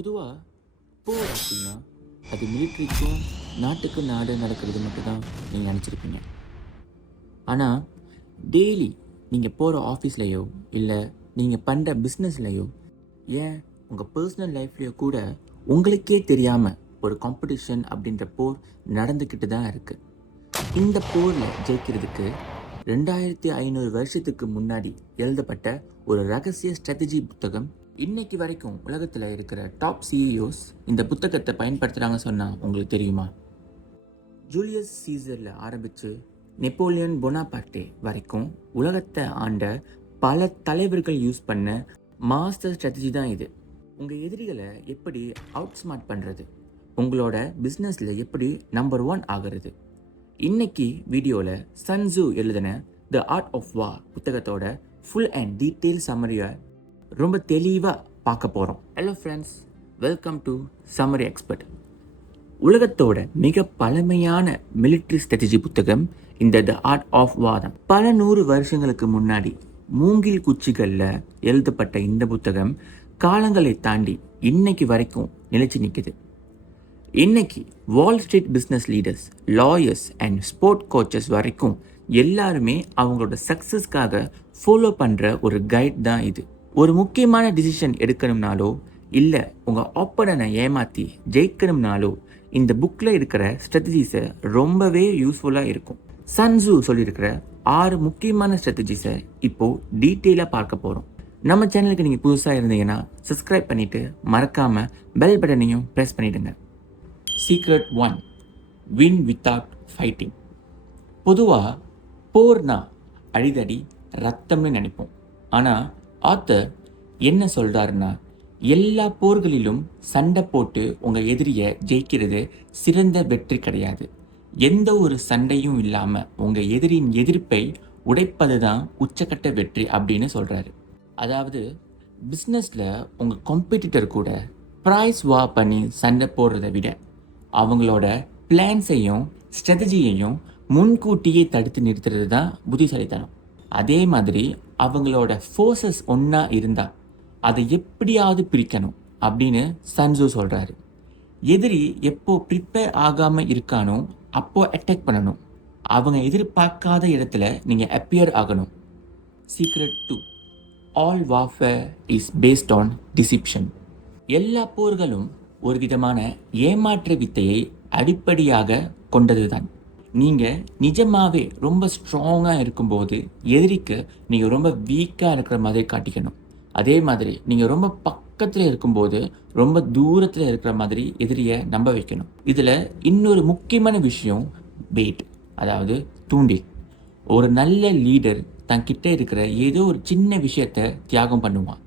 பொதுவாக போர் அப்படின்னா அது மிலிட்ரிக்கும் நாட்டுக்கு நாடு நடக்கிறது மட்டும்தான் நீங்கள் நினச்சிருப்பீங்க. ஆனால் டெய்லி நீங்கள் போகிற ஆஃபீஸ்லேயோ இல்லை நீங்கள் பண்ணுற பிஸ்னஸ்லேயோ ஏன் உங்கள் பர்சனல் லைஃப்லேயோ கூட உங்களுக்கே தெரியாமல் ஒரு காம்படிஷன் அப்படின்ற போர் நடந்துக்கிட்டு தான் இருக்குது. இந்த போரில் ஜெயிக்கிறதுக்கு 2500 வருஷத்துக்கு முன்னாடி எழுதப்பட்ட ஒரு ரகசிய ஸ்ட்ராட்டஜி புத்தகம் இன்னைக்கு வரைக்கும் உலகத்தில் இருக்கிற டாப் சிஇஓஸ் இந்த புத்தகத்தை பயன்படுத்துகிறாங்க சொன்னால் உங்களுக்கு தெரியுமா? ஜூலியஸ் சீசரில் ஆரம்பித்து நெப்போலியன் பொனாபார்ட்டே வரைக்கும் உலகத்தை ஆண்ட பல தலைவர்கள் யூஸ் பண்ண மாஸ்டர் ஸ்ட்ராட்டஜி தான் இது. உங்கள் எதிரிகளை எப்படி அவுட் ஸ்மார்ட் பண்ணுறது, உங்களோட பிஸ்னஸில் எப்படி நம்பர் 1 ஆகிறது. இன்னைக்கு வீடியோவில் சன் ட்சூ எழுதின த ஆர்ட் ஆஃப் வார் புத்தகத்தோட ஃபுல் அண்ட் டீட்டெயில் சம்மரியை ரொம்ப தெளிவாக பார்க்க போகிறோம். Hello friends, welcome to summary expert. உலகத்தோட மிக பழமையான மிலிட்ரி ஸ்ட்ராட்டஜி புத்தகம் இந்த த ஆர்ட் ஆஃப் வார் தான். பல 100 வருஷங்களுக்கு முன்னாடி மூங்கில் குச்சிகளில் எழுதப்பட்ட இந்த புத்தகம் காலங்களை தாண்டி இன்னைக்கு வரைக்கும் நிலைச்சு நிற்குது. இன்னைக்கு Wall Street business leaders, lawyers and sport coaches வரைக்கும் எல்லாருமே அவங்களோட சக்ஸஸ்க்காக ஃபாலோ பண்ணுற ஒரு கைட் தான் இது. ஒரு முக்கியமான டிசிஷன் எடுக்கணும்னாலோ இல்லை உங்கள் ஆப்பனனை ஏமாற்றி ஜெயிக்கணும்னாலோ இந்த புக்கில் இருக்கிற ஸ்ட்ராட்டஜிஸை ரொம்பவே யூஸ்ஃபுல்லாக இருக்கும். சன் ட்சூ சொல்லியிருக்கிற 6 முக்கியமான ஸ்ட்ராட்டஜிஸை இப்போது டீட்டெயிலாக பார்க்க போகிறோம். நம்ம சேனலுக்கு நீங்கள் புதுசாக இருந்தீங்கன்னா சப்ஸ்கிரைப் பண்ணிவிட்டு மறக்காமல் பெல் பட்டனையும் ப்ரெஸ் பண்ணிவிடுங்க. Secret 1, win without fighting. பொதுவாக போர்னா அடிதடி ரத்தம்னு நினைப்போம். ஆனால் ஆத்தர் என்ன சொல்கிறாருன்னா, எல்லா போர்களிலும் சண்டை போட்டு உங்கள் எதிரியை ஜெயிக்கிறது சிறந்த வெற்றி கிடையாது. எந்த ஒரு சண்டையும் இல்லாமல் உங்கள் எதிரியின் எதிர்ப்பை உடைப்பது தான் உச்சக்கட்ட வெற்றி அப்படின்னு சொல்கிறாரு. அதாவது பிஸ்னஸில் உங்கள் காம்படிட்டர் கூட ப்ரைஸ் வா பண்ணி சண்டை போடுறதை விட அவங்களோட பிளான்ஸையும் ஸ்ட்ராட்டஜியையும் முன்கூட்டியே தடுத்து நிறுத்துறது தான் புத்திசாலித்தனம். அதே மாதிரி அவங்களோட ஃபோர்ஸஸ் ஒன்றா இருந்தால் அதை எப்படியாவது பிரிக்கணும் அப்படின்னு சன் ட்சூ சொல்கிறாரு. எதிரி எப்போ ப்ரிப்பேர் ஆகாமல் இருக்கானோ அப்போ அட்டாக் பண்ணணும். அவங்க எதிர்பார்க்காத இடத்துல நீங்கள் அப்பியர் ஆகணும். Secret 2, all warfare is based on deception. எல்லா போர்களும் ஒரு விதமான ஏமாற்று வித்தையை அடிப்படையாக கொண்டது தான். நீங்கள் நிஜமாகவே ரொம்ப ஸ்ட்ராங்காக இருக்கும்போது எதிரிக்கு நீங்கள் ரொம்ப வீக்காக இருக்கிற மாதிரி காட்டிக்கணும். அதே மாதிரி நீங்கள் ரொம்ப பக்கத்தில் இருக்கும்போது ரொம்ப தூரத்தில் இருக்கிற மாதிரி எதிரியை நம்ப வைக்கணும். இதில் இன்னொரு முக்கியமான விஷயம் பேட், அதாவது தூண்டில். ஒரு நல்ல லீடர் தன்கிட்ட இருக்கிற ஏதோ ஒரு சின்ன விஷயத்தை தியாகம் பண்ணுவான்.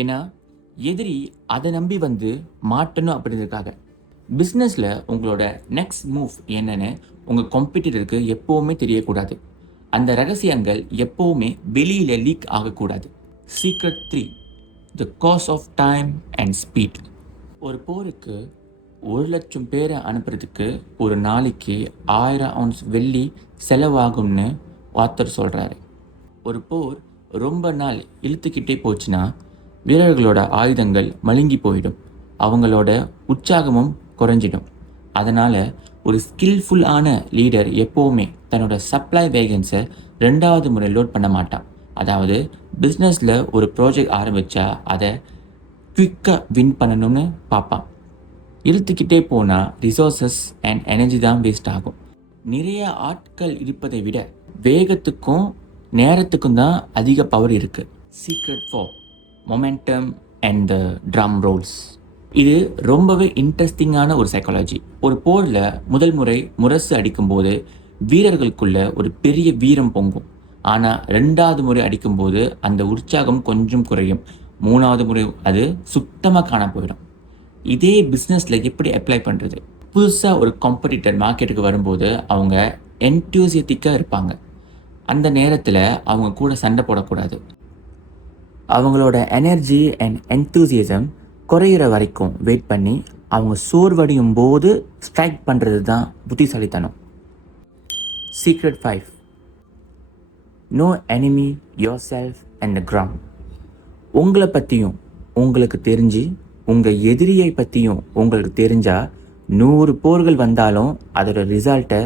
ஏன்னா எதிரி அதை நம்பி வந்து மாட்டணும் அப்படின்றதுக்காக. பிஸ்னஸில் உங்களோட நெக்ஸ்ட் மூவ் என்னன்னு உங்கள் காம்படிட்டருக்கு எப்போவுமே தெரியக்கூடாது. அந்த ரகசியங்கள் எப்போவுமே வெளியில் லீக் ஆகக்கூடாது. Secret 3, the cost of time and speed. ஒரு போருக்கு 1,00,000 பேரை அனுப்புறதுக்கு ஒரு நாளைக்கு 1000 ounce வெள்ளி செலவாகும்னு ஆத்தர் சொல்கிறாரு. ஒரு போர் ரொம்ப நாள் இழுத்துக்கிட்டே போச்சுன்னா வீரர்களோட ஆயுதங்கள் மழுங்கி போயிடும், அவங்களோட உற்சாகமும் குறைஞ்சிடும். அதனால் ஒரு ஸ்கில்ஃபுல்லான லீடர் எப்போவுமே தன்னோட சப்ளை வேகன்ஸை 2வது முறை லோட் பண்ண மாட்டான். அதாவது பிஸ்னஸில் ஒரு ப்ராஜெக்ட் ஆரம்பித்தா அதை குவிக்காக வின் பண்ணணும்னு பார்ப்பான். இழுத்துக்கிட்டே போனால் ரிசோர்ஸஸ் அண்ட் எனர்ஜி தான் வேஸ்ட் ஆகும். நிறைய ஆட்கள் இருப்பதை விட வேகத்துக்கும் நேரத்துக்கும் தான் அதிக பவர் இருக்குது. Secret 4, momentum and the drum rolls. இது ரொம்பவே இன்ட்ரெஸ்டிங்கான ஒரு சைக்காலஜி. ஒரு போரில் முதல் முறை முரசு அடிக்கும்போது வீரர்களுக்குள்ள ஒரு பெரிய வீரம் பொங்கும். ஆனால் 2வது முறை அடிக்கும்போது அந்த உற்சாகம் கொஞ்சம் குறையும். 3வது முறை அது சுத்தமாக காண போயிடும். இதே பிஸ்னஸில் எப்படி அப்ளை பண்ணுறது? புதுசாக ஒரு காம்படிட்டர் மார்க்கெட்டுக்கு வரும்போது அவங்க என்தூசியஸ்டிக்காக இருப்பாங்க. அந்த நேரத்தில் அவங்க கூட சண்டை போடக்கூடாது. அவங்களோட எனர்ஜி அண்ட் என்தூசியசம் குறையிற வரைக்கும் வெயிட் பண்ணி அவங்க சோர்வடையும் போது ஸ்ட்ரைக் பண்ணுறது தான் புத்திசாலித்தனம். Secret 5, know enemy yourself and the ground. உங்களை பற்றியும் உங்களுக்கு தெரிஞ்சு உங்கள் எதிரியை பற்றியும் உங்களுக்கு தெரிஞ்சால் 100 போர்கள் வந்தாலும் அதோட ரிசல்ட்டை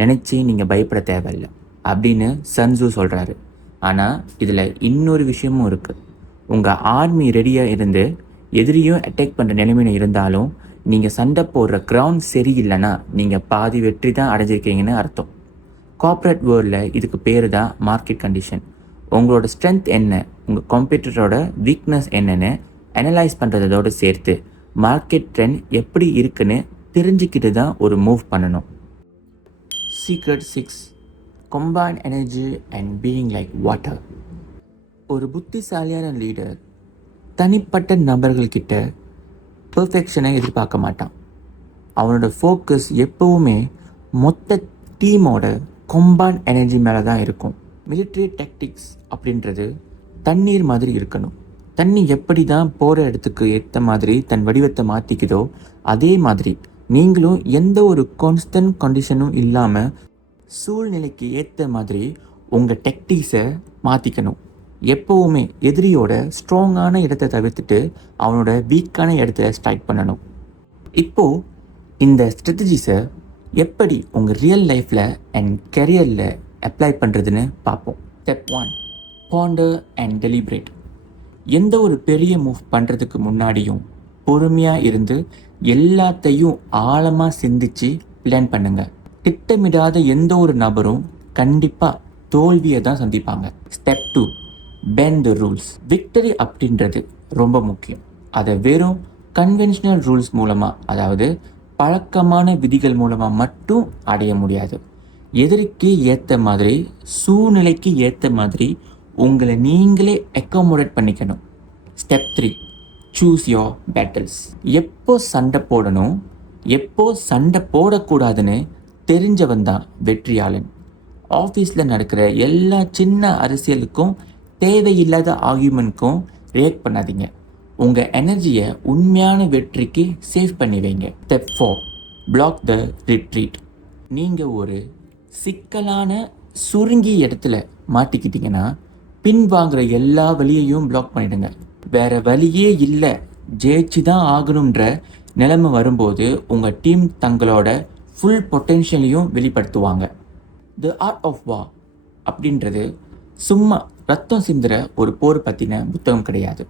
நினச்சி நீங்கள் பயப்பட தேவையில்லை அப்படின்னு சன்சு சொல்கிறாரு. ஆனால் இதில் இன்னொரு விஷயமும் இருக்குது. உங்கள் ஆர்மி ரெடியாக இருந்து எதிரியும் அட்டாக் பண்ணுற நிலைமையில் இருந்தாலும் நீங்கள் சண்டை போடுற கிரவுண்ட் சரியில்லைன்னா நீங்கள் பாதி வெற்றி தான் அடைஞ்சிருக்கீங்கன்னு அர்த்தம். கார்ப்பரேட் வேர்ல்டில் இதுக்கு பேர் தான் மார்க்கெட் கண்டிஷன். உங்களோட ஸ்ட்ரென்த் என்ன, உங்கள் காம்படிட்டரோட வீக்னஸ் என்னன்னு அனலைஸ் பண்ணுறதோடு சேர்த்து மார்க்கெட் ட்ரெண்ட் எப்படி இருக்குன்னு தெரிஞ்சுக்கிட்டு தான் ஒரு மூவ் பண்ணணும். Secret 6 combine energy and being like water. ஒரு புத்திசாலியான லீடர் தனிப்பட்ட நபர்கள்கிட்ட பெர்ஃபெக்ஷனை எதிர்பார்க்க மாட்டான். அவனோட ஃபோக்கஸ் எப்பவுமே மொத்த டீமோட கம்பைன் எனர்ஜி மேலே தான் இருக்கும். மிலிட்ரி டெக்டிக்ஸ் அப்படின்றது தண்ணீர் மாதிரி இருக்கணும். தண்ணி எப்படி தான் போகிற இடத்துக்கு ஏற்ற மாதிரி தன் வடிவத்தை மாற்றிக்குதோ அதே மாதிரி நீங்களும் எந்த ஒரு கான்ஸ்டன்ட் கண்டிஷனும் இல்லாமல் சூழ்நிலைக்கு ஏற்ற மாதிரி உங்கள் டெக்டிக்ஸை மாற்றிக்கணும். எப்போவுமே எதிரியோட ஸ்ட்ராங்கான இடத்தை தவிர்த்துட்டு அவனோட வீக்கான இடத்துல ஸ்ட்ரைக் பண்ணணும். இப்போது இந்த ஸ்ட்ராட்டஜிஸை எப்படி உங்கள் ரியல் லைஃப்பில் அண்ட் கெரியரில் அப்ளை பண்ணுறதுன்னு பார்ப்போம். Step 1, Pander and deliberate. எந்த ஒரு பெரிய மூவ் பண்ணுறதுக்கு முன்னாடியும் பொறுமையாக இருந்து எல்லாத்தையும் ஆழமாக சிந்திச்சு பிளான் பண்ணுங்கள். திட்டமிடாத எந்த ஒரு நபரும் கண்டிப்பாக தோல்வியை தான் சந்திப்பாங்க. Step 2, bend the rules. Victory அப்படின்றது ரொம்ப முக்கியம். அதை வெறும் கன்வென்ஷனல் ரூல்ஸ் மூலமாக, அதாவது பழக்கமான விதிகள் மூலமாக மட்டும் அடைய முடியாது. எதிரிக்கு ஏற்ற மாதிரி, சூழ்நிலைக்கு ஏற்ற மாதிரி உங்களை நீங்களே அக்காமடேட் பண்ணிக்கணும். Step 3, choose your battles. எப்போ சண்டை போடணும், எப்போ சண்டை போடக்கூடாதுன்னு தெரிஞ்சவன் தான் வெற்றியாளன். ஆஃபீஸில் நடக்கிற எல்லா சின்ன அரசியலுக்கும் தேவையில்லாத ஆர்கியூமெண்ட்க்கும் ரியாக்ட் பண்ணாதீங்க. உங்கள் எனர்ஜியை உண்மையான வெற்றிக்கு சேவ் பண்ணி வைங்க. ஸ்டெப் 4, பிளாக் த ரிட்ரீட். நீங்கள் ஒரு சிக்கலான சுருங்கிய இடத்துல மாட்டிக்கிட்டீங்கன்னா பின்வாங்குற எல்லா வழியையும் பிளாக் பண்ணிடுங்க. வேற வழியே இல்லை, ஜெயிச்சு தான் ஆகணுன்ற நிலைமை வரும்போது உங்கள் டீம் தங்களோட ஃபுல் பொட்டென்ஷியலையும் வெளிப்படுத்துவாங்க. தி ஆர்ட் ஆஃப் வார் அப்படின்றது சும்மா ரத்தம் சிந்துற ஒரு போர் பற்றின புத்தகம் கிடையாது.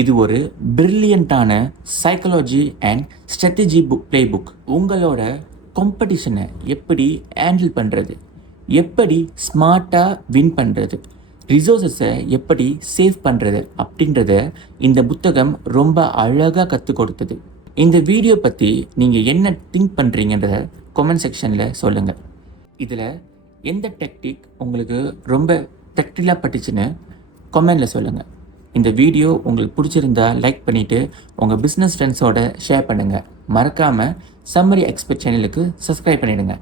இது ஒரு பிரில்லியண்ட்டான psychology and strategy play book. உங்களோட காம்படிஷனை எப்படி ஹேண்டில் பண்ணுறது, எப்படி ஸ்மார்ட்டாக வின் பண்ணுறது, ரிசோர்ஸஸை எப்படி சேவ் பண்ணுறது அப்படின்றத இந்த புத்தகம் ரொம்ப அழகாக கற்றுக் கொடுத்தது. இந்த வீடியோ பற்றி நீங்கள் என்ன திங்க் பண்ணுறீங்கன்றத கமெண்ட் செக்ஷனில் சொல்லுங்கள். இதில் எந்த டெக்னிக் உங்களுக்கு ரொம்ப ப்ராக்டிக்கலாக பட்டுச்சுன்னு கமெண்டில் சொல்லுங்கள். இந்த வீடியோ உங்களுக்கு பிடிச்சிருந்தா லைக் பண்ணிவிட்டு உங்கள் பிஸ்னஸ் ஃப்ரெண்ட்ஸோட ஷேர் பண்ணுங்கள். மறக்காமல் சம்மரி எக்ஸ்பர்ட் சேனலுக்கு சப்ஸ்கிரைப் பண்ணிவிடுங்க.